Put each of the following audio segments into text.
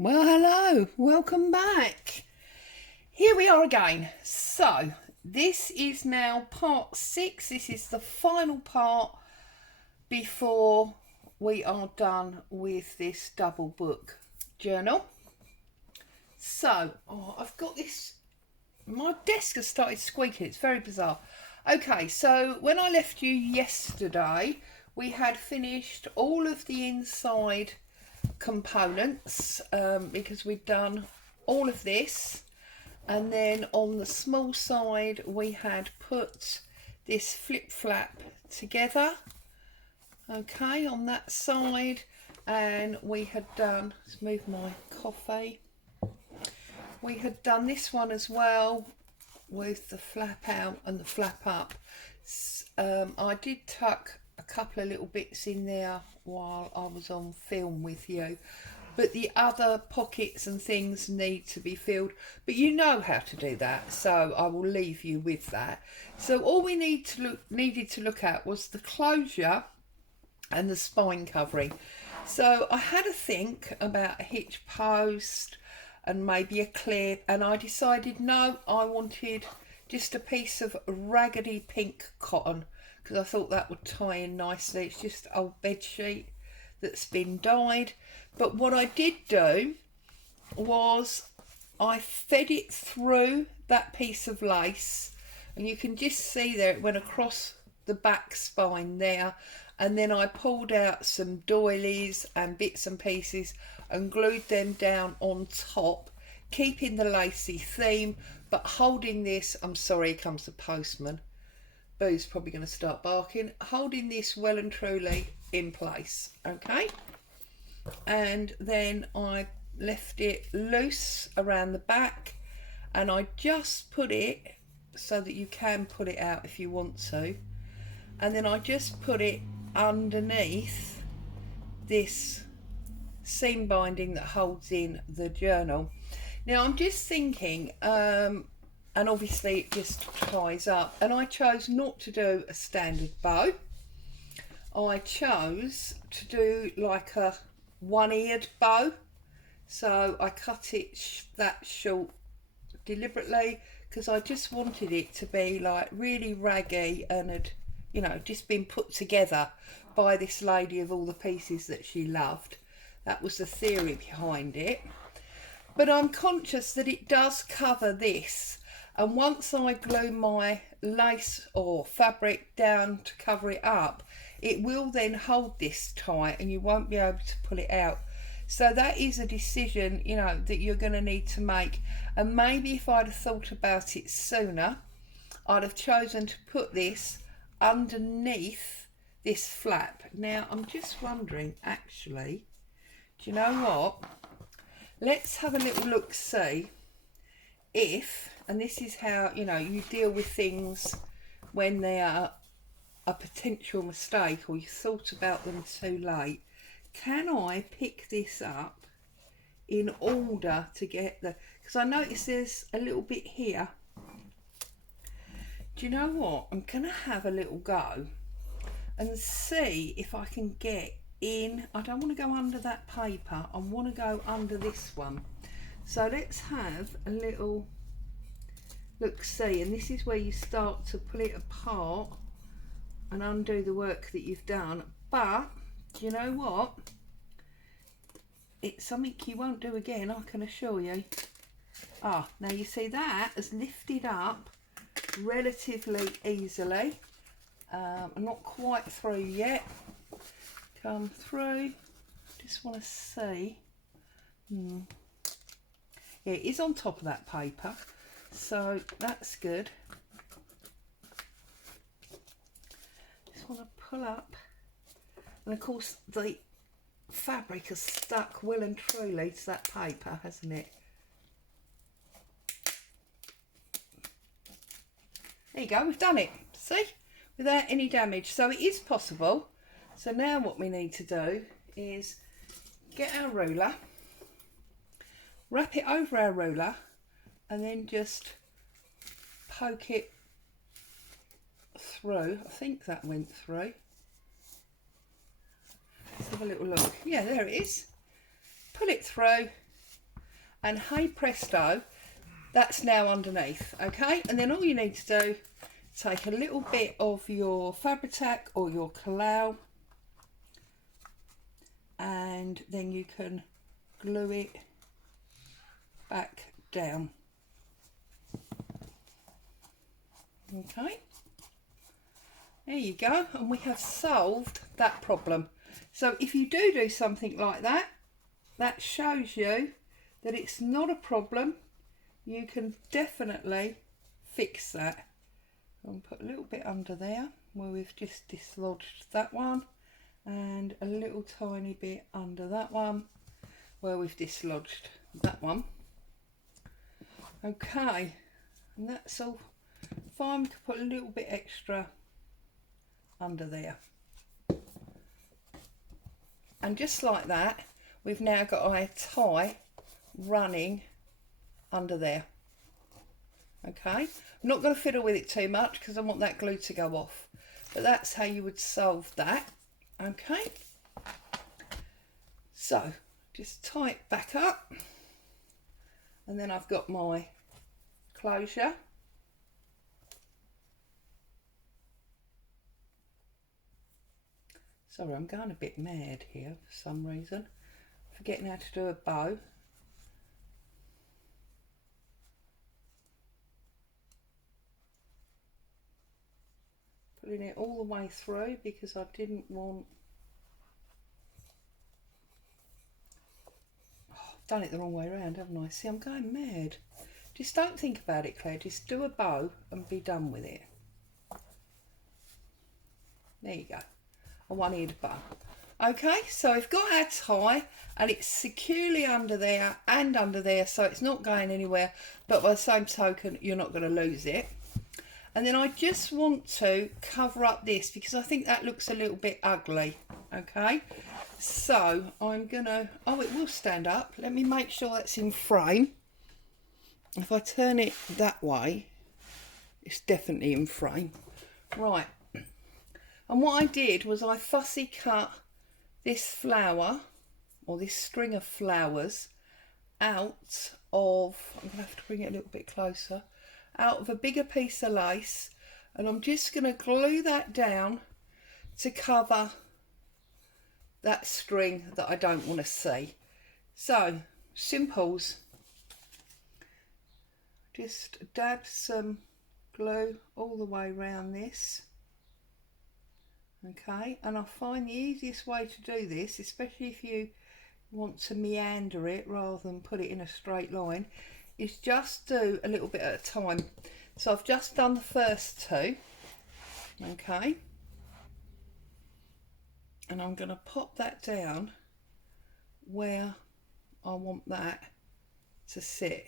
Well, hello, welcome back. Here we are again. So, this is now part 6. This is the final part before we are done with this double book journal. So, I've got this, my desk has started squeaking, it's very bizarre. Okay, so when I left you yesterday, we had finished all of the inside components because we'd done all of this, and then on the small side we had put this flip flap together, okay, on that side, and we had done, let's move my coffee, we had done this one as well with the flap out and the flap up. I did tuck a couple of little bits in there while I was on film with you, but the other pockets and things need to be filled, but you know how to do that, so I will leave you with that. So all we needed to look at was the closure and the spine covering. So I had a think about a hitch post and maybe a clip, and I decided no, I wanted just a piece of raggedy pink cotton because I thought that would tie in nicely. It's just old bed sheet that's been dyed. But what I did do was I fed it through that piece of lace, and you can just see there it went across the back spine there, and then I pulled out some doilies and bits and pieces and glued them down on top, keeping the lacy theme but holding this, I'm sorry, here comes the postman, Boo's probably going to start barking, holding this well and truly in place, okay. And then I left it loose around the back, and I just put it so that you can pull it out if you want to, and then I just put it underneath this seam binding that holds in the journal. Now I'm just thinking, and obviously it just ties up, and I chose not to do a standard bow. I chose to do like a one-eared bow, so I cut it that short deliberately because I just wanted it to be like really raggy and had, you know, just been put together by this lady of all the pieces that she loved. That was the theory behind it. But I'm conscious that it does cover this, and once I glue my lace or fabric down to cover it up, it will then hold this tight and you won't be able to pull it out. So that is a decision, you know, that you're going to need to make. And maybe if I'd have thought about it sooner, I'd have chosen to put this underneath this flap. Now I'm just wondering, actually, do you know what? Let's have a little look, see if, and this is how, you know, you deal with things when they are a potential mistake or you thought about them too late. Can I pick this up in order to get the, because I notice there's a little bit here. Do you know what? I'm going to have a little go and see if I can get in. I don't want to go under that paper, I want to go under this one. So let's have a little look see, and this is where you start to pull it apart and undo the work that you've done. But do you know what, it's something you won't do again, I can assure you. Now you see that has lifted up relatively easily. I'm not quite through yet. Come through, just want to see. Yeah, it is on top of that paper, so that's good. Just want to pull up, and of course the fabric has stuck well and truly to that paper, hasn't it? There you go, we've done it, see, without any damage. So it is possible. So now what we need to do is get our ruler, wrap it over our ruler, and then just poke it through. I think that went through. Let's have a little look. Yeah, there it is. Pull it through and hey presto, that's now underneath. Okay, and then all you need to do, take a little bit of your Fabri-Tac or your Collall, and then you can glue it back down. Okay, there you go, and we have solved that problem. So if you do something like that, that shows you that it's not a problem. You can definitely fix that. I'll put a little bit under there where we've just dislodged that one, and a little tiny bit under that one where we've dislodged that one. Okay, and that's all fine. We can put a little bit extra under there, and just like that, we've now got our tie running under there. Okay, I'm not going to fiddle with it too much because I want that glue to go off, but that's how you would solve that. Okay, so just tie it back up, and then I've got my closure. Sorry, I'm going a bit mad here for some reason, forgetting how to do a bow. Putting it all the way through because I didn't want... Oh, I've done it the wrong way around, haven't I? See, I'm going mad. Just don't think about it, Claire. Just do a bow and be done with it. There you go. A one-eared bow. Okay, so we've got our tie and it's securely under there and under there, so it's not going anywhere, but by the same token, you're not going to lose it. And then I just want to cover up this because I think that looks a little bit ugly. Okay, so I'm gonna, oh, it will stand up. Let me make sure that's in frame. If I turn it that way, it's definitely in frame. Right, and what I did was I fussy cut this flower, or this string of flowers, out of, I'm gonna have to bring it a little bit closer, out of a bigger piece of lace, and I'm just going to glue that down to cover that string that I don't want to see. So, simples, just dab some glue all the way around this. Okay, and I find the easiest way to do this, especially if you want to meander it rather than put it in a straight line, is just do a little bit at a time. So I've just done the first two, okay, and I'm going to pop that down where I want that to sit,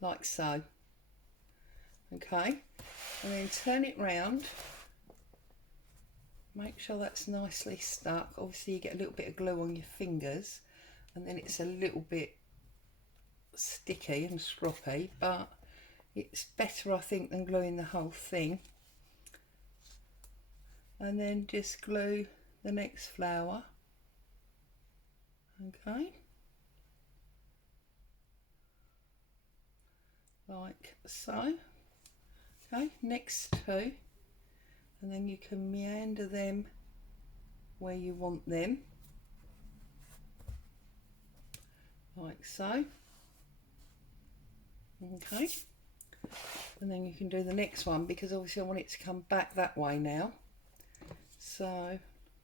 like so. Okay, and then turn it round, make sure that's nicely stuck. Obviously you get a little bit of glue on your fingers and then it's a little bit sticky and stroppy, but it's better, I think, than gluing the whole thing. And then just glue the next flower. Okay, like so. Okay, next two, and then you can meander them where you want them, like so. Okay, and then you can do the next one because obviously I want it to come back that way now. So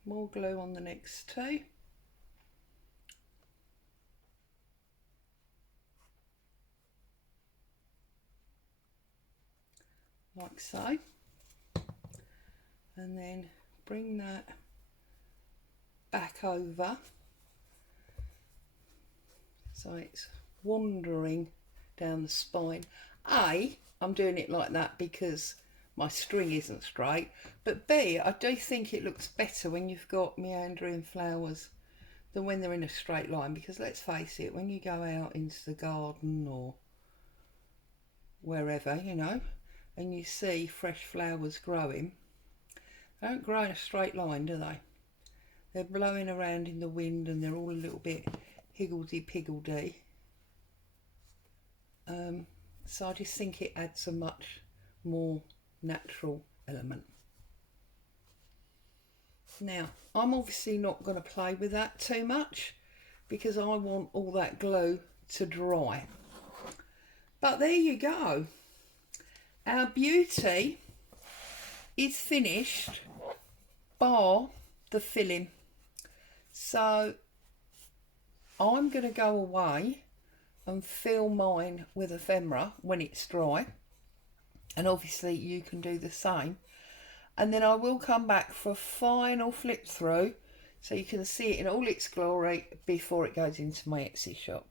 more glue on the next two. Like so. And then bring that back over so it's wandering down the spine. I'm doing it like that because my string isn't straight, but B, I do think it looks better when you've got meandering flowers than when they're in a straight line, because let's face it, when you go out into the garden or wherever, you know, and you see fresh flowers growing, they don't grow in a straight line, do they? They're blowing around in the wind and they're all a little bit higgledy-piggledy. So I just think it adds a much more natural element. Now, I'm obviously not going to play with that too much because I want all that glue to dry. But there you go. Our beauty is finished, bar the filling. So I'm going to go away and fill mine with ephemera when it's dry. And obviously you can do the same. And then I will come back for a final flip through so you can see it in all its glory before it goes into my Etsy shop.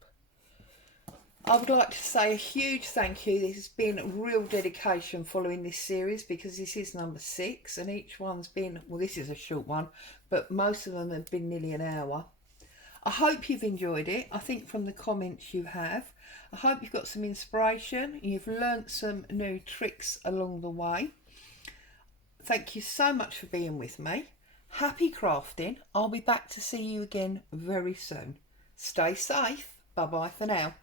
I would like to say a huge thank you. This has been a real dedication following this series because this is number 6 and each one's been, well, this is a short one, but most of them have been nearly an hour. I hope you've enjoyed it. I think from the comments you have. I hope you've got some inspiration. You've learnt some new tricks along the way. Thank you so much for being with me. Happy crafting. I'll be back to see you again very soon. Stay safe. Bye bye for now.